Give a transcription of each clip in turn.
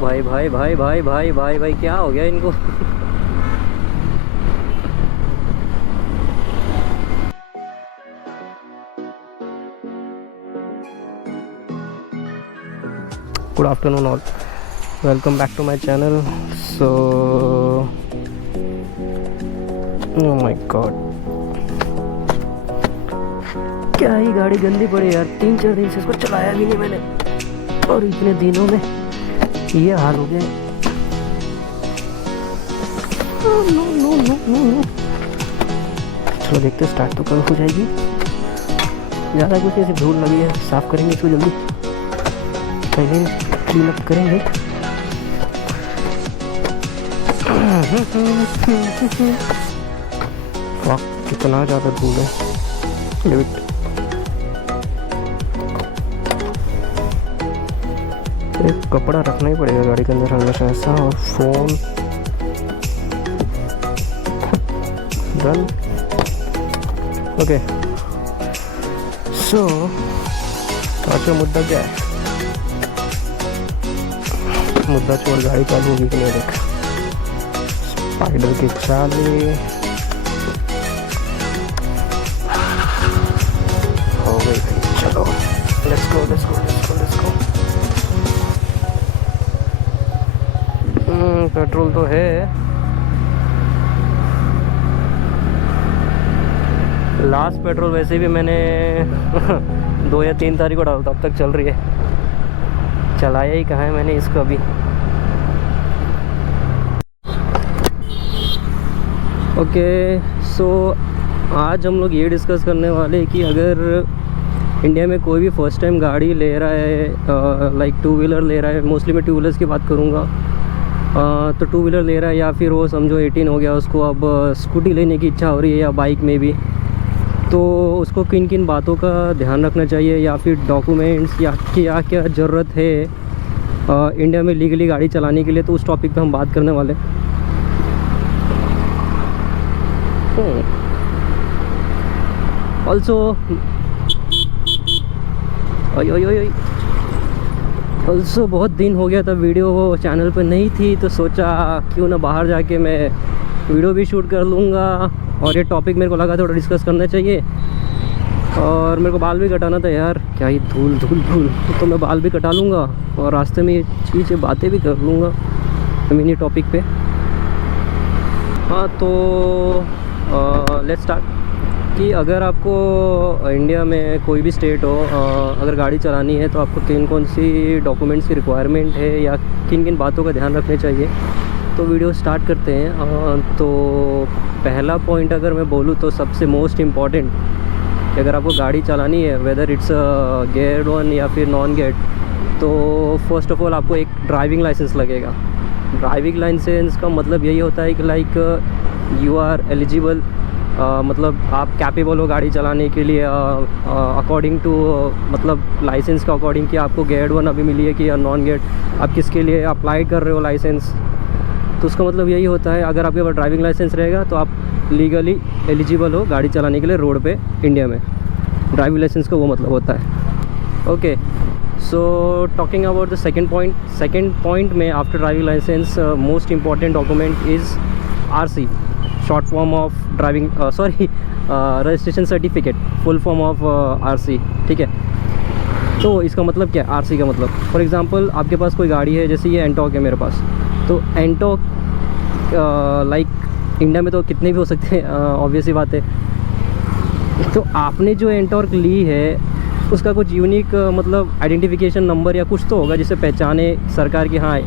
भाई भाई भाई भाई भाई भाई भाई क्या हो गया इनको। Good afternoon all, welcome back to my channel. So oh my god, क्या ही गाड़ी गंदी पड़ी यार। 3-4 दिन से इसको चलाया भी नहीं मैंने, और इतने दिनों में ये हाल हो गया। No no no no no, चलो देखते स्टार्ट तो कब हो जाएगी। ज़्यादा कुछ ऐसे धूल लगी है, साफ़ करेंगे इसको जल्दी, पहले क्लीन अप करेंगे। वाह कितना ज़्यादा धूल है। लिमिट एक कपड़ा रखना ही पड़ेगा गाड़ी के अंदर हमेशा ऐसा। और फ़ोन डन। ओके, सो आज का मुद्दा क्या है? मुद्दा छोड़, गाड़ी चालू होगी कि नहीं देख। स्पाइडर की चाली हो गई, चलो let's go let's go let's go let's go. Petrol तो है, लास्ट पेट्रोल वैसे भी मैंने 2 या 3 तारीख को डाला था, अब तक चल रही है। चलाया ही कहाँ है मैंने इसको अभी। ओके, सो आज हम लोग ये डिस्कस करने वाले हैं कि अगर इंडिया में कोई भी फर्स्ट टाइम गाड़ी ले रहा है, लाइक 2 व्हीलर ले रहा है, मोस्टली मैं 2 व्हीलर्स की बात करूँगा, तो 2 व्हीलर ले रहा है या फिर वो समझो 18 हो गया, उसको अब स्कूटी लेने की इच्छा हो रही है या बाइक में भी, तो उसको किन किन बातों का ध्यान रखना चाहिए, या फिर डॉक्यूमेंट्स या क्या क्या ज़रूरत है इंडिया में लीगली गाड़ी चलाने के लिए, तो उस टॉपिक पे हम बात करने वाले। ऑल्सो ऑल्सो बहुत दिन हो गया था वीडियो वो चैनल पर नहीं थी, तो सोचा क्यों ना बाहर जाके मैं वीडियो भी शूट कर लूँगा। और ये टॉपिक मेरे को लगा थोड़ा डिस्कस करना चाहिए। और मेरे को बाल भी कटाना था यार, क्या ही धूल धूल धूल, तो मैं बाल भी कटा लूँगा और रास्ते में ये चीज़ें बातें भी कर लूँगा मिनी टॉपिक पे। हाँ तो लेट्स स्टार्ट कि अगर आपको इंडिया में कोई भी स्टेट हो, अगर गाड़ी चलानी है तो आपको किन कौन सी डॉक्यूमेंट्स की रिक्वायरमेंट है या किन किन बातों का ध्यान रखने चाहिए, तो वीडियो स्टार्ट करते हैं। तो पहला पॉइंट अगर मैं बोलूँ तो सबसे मोस्ट इम्पॉर्टेंट कि अगर आपको गाड़ी चलानी है, वेदर इट्स गियर 1 या फिर नॉन गियर, तो फर्स्ट ऑफ ऑल आपको एक ड्राइविंग लाइसेंस लगेगा। ड्राइविंग लाइसेंस का मतलब यही होता है कि लाइक यू आर एलिजिबल, मतलब आप कैपेबल हो गाड़ी चलाने के लिए अकॉर्डिंग टू, मतलब लाइसेंस का अकॉर्डिंग कि आपको गियर 1 अभी मिली है कि या नॉन गियर, आप किसके लिए अप्लाई कर रहे हो लाइसेंस। तो उसका मतलब यही होता है, अगर आपके पास ड्राइविंग लाइसेंस रहेगा तो आप लीगली एलिजिबल हो गाड़ी चलाने के लिए रोड पे इंडिया में। ड्राइविंग लाइसेंस का वो मतलब होता है। Okay, so talking about the second point में after driving licence most important document is RC, short form of driving registration certificate, full form of RC. ठीक है, तो इसका मतलब क्या है आरसी का मतलब? फॉर एग्जांपल आपके पास कोई गाड़ी है, जैसे ये एंटॉक है मेरे पास, तो एंटॉक लाइक इंडिया में तो कितने भी हो सकते हैं, ऑब्वियसली बात है। तो आपने जो एंटॉर्क ली है उसका कुछ यूनिक मतलब आइडेंटिफिकेशन नंबर या कुछ तो होगा जिसे पहचाने सरकार की, हाँ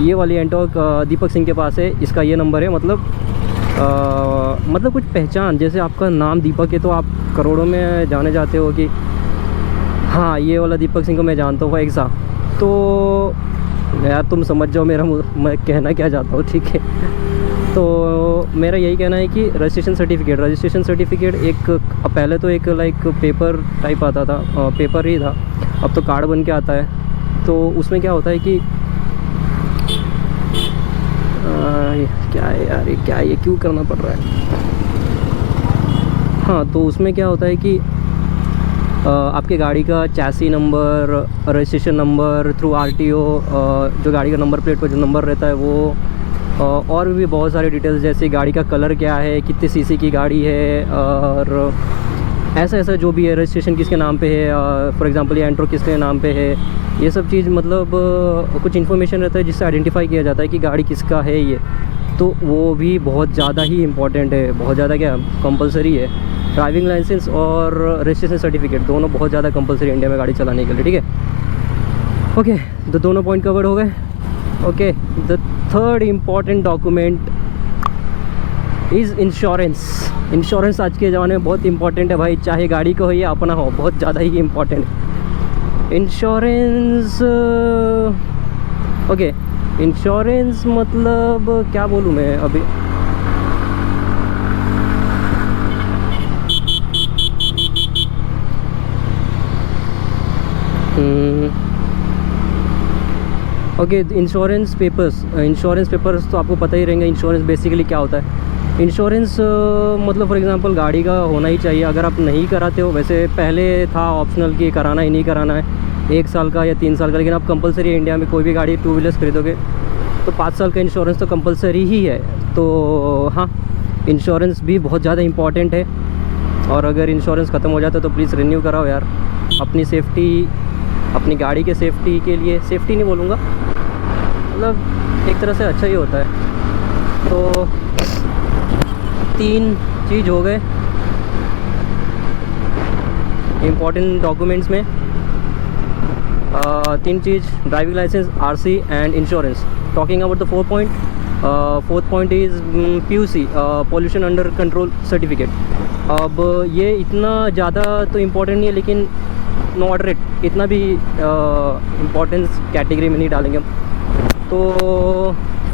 ये वाली एंटॉर्क दीपक सिंह के पास है, इसका ये नंबर है, मतलब कुछ पहचान। जैसे आपका नाम दीपक है तो आप करोड़ों में जाने जाते हो कि हाँ ये वाला दीपक सिंह को मैं जानता हूँ एग्ज़ा। तो यार तुम समझ जाओ मेरा मैं कहना क्या चाहता हूँ, ठीक है। तो मेरा यही कहना है कि रजिस्ट्रेशन सर्टिफिकेट एक पहले तो एक लाइक पेपर टाइप आता था, पेपर ही था, अब तो कार्ड बन के आता है। तो उसमें क्या होता है कि क्या है यार, ये क्या है, ये क्यों करना पड़ रहा है। हाँ, तो उसमें क्या होता है कि आपके गाड़ी का chassis number, registration number through RTO, जो गाड़ी का नंबर प्लेट पर जो नंबर रहता है वो, और भी बहुत सारी डिटेल्स जैसे गाड़ी का कलर क्या है, कितने सीसी की गाड़ी है, और ऐसा ऐसा जो भी है, रजिस्ट्रेशन किसके नाम पे है, फॉर एग्जांपल ये एंट्रो किसके नाम पे है, ये सब चीज़ मतलब कुछ इन्फॉर्मेशन रहता है जिससे आइडेंटिफाई किया जाता है कि गाड़ी किसका है ये। तो वो भी बहुत ज़्यादा ही इम्पॉर्टेंट है, बहुत ज़्यादा क्या कंपलसरी है। ड्राइविंग लाइसेंस और रजिस्ट्रेशन सर्टिफिकेट दोनों बहुत ज़्यादा कंपलसरी इंडिया में गाड़ी चलाने के लिए, ठीक है। ओके, तो दोनों पॉइंट कवर हो गए। Okay, the third important document is insurance. Insurance आज के ज़माने में बहुत इंपॉर्टेंट है भाई, चाहे गाड़ी का हो या अपना हो, बहुत ज़्यादा ही इम्पॉर्टेंट है इंश्योरेंस। ओके, इंश्योरेंस मतलब क्या बोलूँ मैं अभी। ओके, इंश्योरेंस पेपर्स तो आपको पता ही रहेंगे इंश्योरेंस बेसिकली क्या होता है। इंश्योरेंस मतलब फॉर एग्जांपल गाड़ी का होना ही चाहिए। अगर आप नहीं कराते हो, वैसे पहले था ऑप्शनल कि कराना ही नहीं कराना है, 1 साल का या 3 साल का, लेकिन अब कंपलसरी है। इंडिया में कोई भी गाड़ी 2 व्हीलर्स खरीदोगे तो 5 साल का इंश्योरेंस तो कंपलसरी ही है। तो हाँ, इंश्योरेंस भी बहुत ज़्यादा इंपॉर्टेंट है। और अगर इंश्योरेंस ख़त्म हो जाता है तो प्लीज़ रिन्यू कराओ यार, अपनी सेफ्टी, अपनी गाड़ी के सेफ्टी के लिए। सेफ्टी नहीं बोलूँगा, मतलब एक तरह से अच्छा ही होता है। तो 3 चीज़ हो गए इम्पॉर्टेंट डॉक्यूमेंट्स में। 3 चीज़, driving licence, RC and insurance. Talking about the fourth point is PUC, pollution under control certificate. अब ये इतना ज़्यादा तो इम्पोर्टेंट नहीं है, लेकिन मॉडरेट, इतना भी इम्पोर्टेंस कैटेगरी में नहीं डालेंगे हम। तो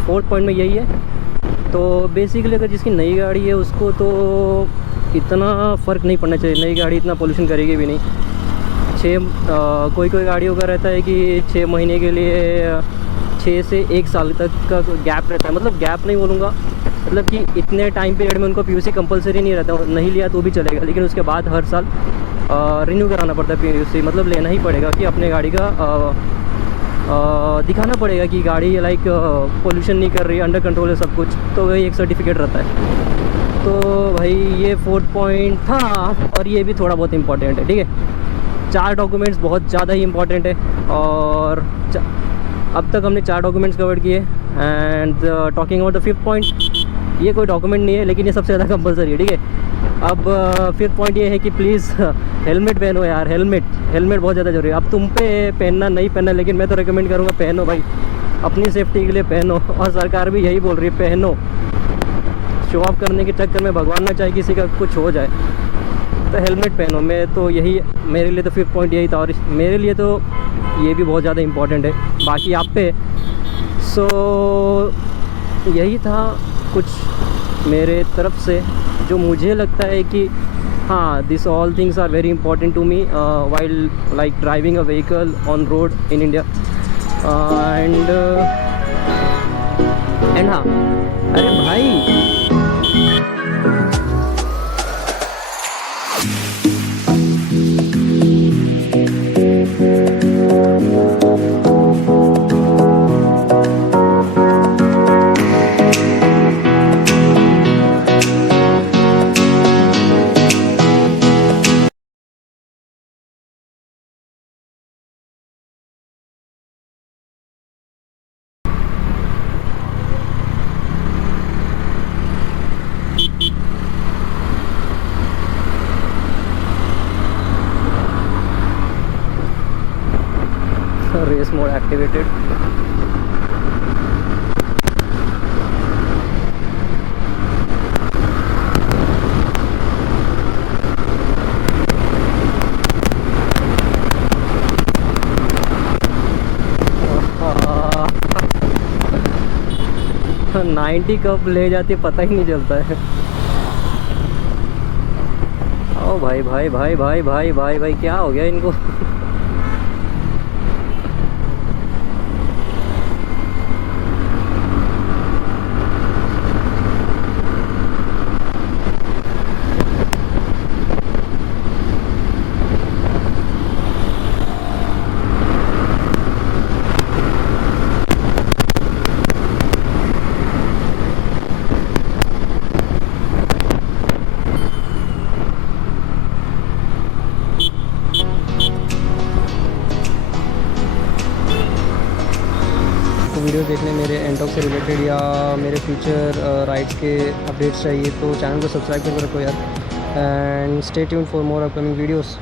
4th पॉइंट में यही है। तो बेसिकली अगर जिसकी नई गाड़ी है उसको तो इतना फ़र्क नहीं पड़ना चाहिए, नई गाड़ी इतना पोल्यूशन करेगी भी नहीं। कोई गाड़ियों का रहता है कि 6 महीने के लिए 6 से 1 साल तक का गैप रहता है। मतलब गैप नहीं बोलूँगा, मतलब कि इतने टाइम पीरियड में उनको पीयूसी कंपलसरी नहीं रहता, नहीं लिया तो भी चलेगा, लेकिन उसके बाद हर साल रिन्यू कराना पड़ता है पीयूसी। मतलब लेना ही पड़ेगा कि अपने गाड़ी का दिखाना पड़ेगा कि गाड़ी लाइक पोल्यूशन नहीं कर रही, अंडर कंट्रोल है सब कुछ, तो वही एक सर्टिफिकेट रहता है। तो भाई ये 4th पॉइंट था, और ये भी थोड़ा बहुत इम्पॉर्टेंट है, ठीक है। 4 डॉक्यूमेंट्स बहुत ज़्यादा ही इम्पॉर्टेंट है, और अब तक हमने 4 डॉक्यूमेंट्स कवर किए। And talking about the 5th point, ये कोई डॉक्यूमेंट नहीं है, लेकिन ये सबसे ज़्यादा कंपलसरी है, ठीक है। अब 5th पॉइंट ये है कि प्लीज़ हेलमेट पहनो यार, हेलमेट बहुत ज़्यादा जरूरी है। अब तुम पे पहनना नहीं पहनना, लेकिन मैं तो रिकमेंड करूँगा पहनो भाई, अपनी सेफ्टी के लिए पहनो। और सरकार भी यही बोल रही है पहनो। शो ऑफ करने के चक्कर में भगवान ना चाहे किसी का कुछ हो जाए, तो हेलमेट पहनो। मैं तो यही, मेरे लिए तो 5th पॉइंट यही था, और मेरे लिए तो ये भी बहुत ज़्यादा इम्पॉर्टेंट है, बाकी आप पे। सो यही था कुछ मेरे तरफ से, जो मुझे लगता है कि हाँ, this all things are very important to me while like driving a vehicle on road in India. And हाँ, अरे भाई रेस मोड एक्टिवेटेड। तो 90 कब ले जाती है पता ही नहीं चलता है। ओ भाई भाई भाई भाई भाई भाई भाई, क्या हो गया इनको। आपको वीडियो देखने मेरे एंटॉक से रिलेटेड या मेरे फ्यूचर राइड्स के अपडेट्स चाहिए तो चैनल को सब्सक्राइब करके रखो यार, and stay tuned for more upcoming videos.